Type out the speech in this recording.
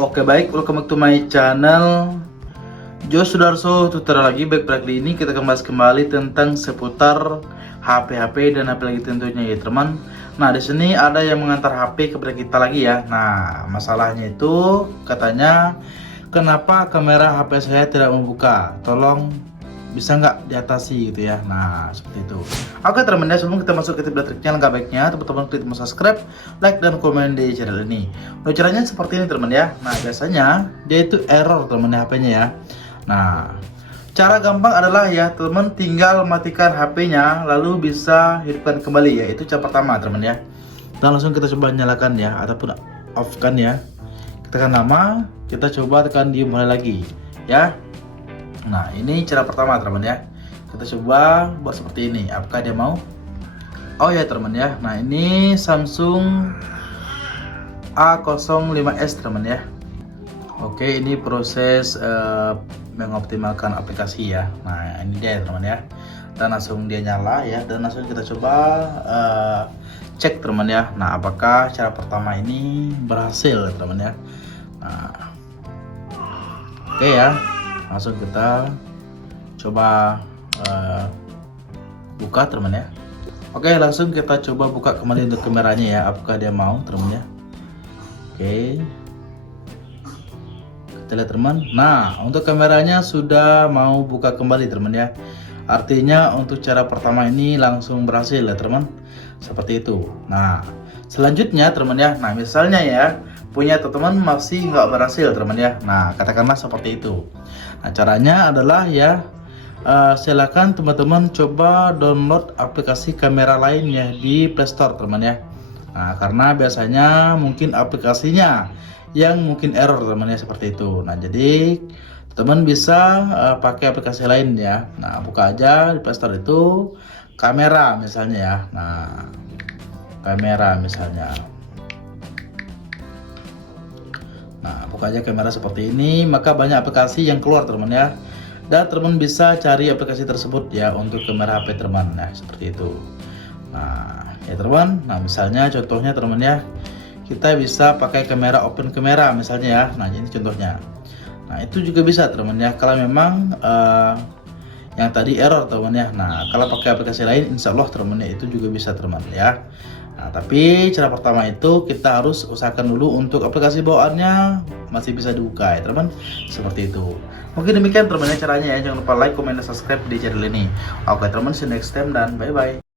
Oke baik, welcome back to my channel Jo Sudarso tutorial lagi. Baik, pada kali ini kita akan bahas kembali tentang seputar HP dan HP lagi tentunya ya teman. Nah di sini ada yang mengantar HP kepada kita lagi ya. Nah masalahnya itu katanya kenapa kamera HP saya tidak membuka, tolong bisa nggak diatasi gitu ya. Nah seperti itu. Oke teman ya, sebelum kita masuk ke tips dan triknya, langkah baiknya teman-teman klik tombol subscribe, like dan komen di channel ini. Nah caranya seperti ini teman ya. Nah biasanya dia itu error teman ya HP-nya ya. Nah cara gampang adalah ya teman tinggal matikan HP-nya lalu bisa hidupkan kembali ya. Itu cara pertama teman ya. Dan langsung kita coba nyalakan ya ataupun off kan ya. Tekan nama, kita coba tekan di mulai lagi ya. Nah ini cara pertama teman ya. Kita coba buat seperti ini, apakah dia mau? Oh ya teman ya. Nah ini Samsung A05s teman ya. Oke, ini proses mengoptimalkan aplikasi ya. Nah ini dia teman ya. Dan langsung dia nyala ya. Dan langsung kita coba cek teman ya. Nah apakah cara pertama ini berhasil teman ya. Nah oke ya, langsung kita coba buka teman ya. Oke, langsung kita coba buka kembali untuk kameranya ya, apakah dia mau teman ya. Oke, kita lihat teman. Nah untuk kameranya sudah mau buka kembali teman ya. Artinya untuk cara pertama ini langsung berhasil ya teman, seperti itu. Nah selanjutnya teman ya, nah misalnya ya punya teman masih nggak berhasil teman ya. Nah katakanlah seperti itu. Nah caranya adalah ya silakan teman-teman coba download aplikasi kamera lainnya di Playstore teman ya. Nah karena biasanya mungkin aplikasinya yang mungkin error teman ya, seperti itu. Nah jadi teman bisa pakai aplikasi lain ya. Nah buka aja di Playstore itu kamera misalnya ya. Nah kamera misalnya. Nah buka aja kamera seperti ini, maka banyak aplikasi yang keluar teman ya. Dan teman bisa cari aplikasi tersebut ya untuk kamera HP teman. Nah seperti itu. Nah ya teman, nah misalnya contohnya teman ya, kita bisa pakai kamera open kamera misalnya ya. Nah ini contohnya. Nah itu juga bisa teman ya, kalau memang yang tadi error teman ya. Nah kalau pakai aplikasi lain insya Allah teman ya itu juga bisa teman ya. Nah tapi cara pertama itu kita harus usahakan dulu untuk aplikasi bawaannya masih bisa dibuka ya teman, seperti itu. Mungkin demikian teman ya caranya ya. Jangan lupa like, comment, dan subscribe di channel ini. Oke teman, see you next time dan bye bye.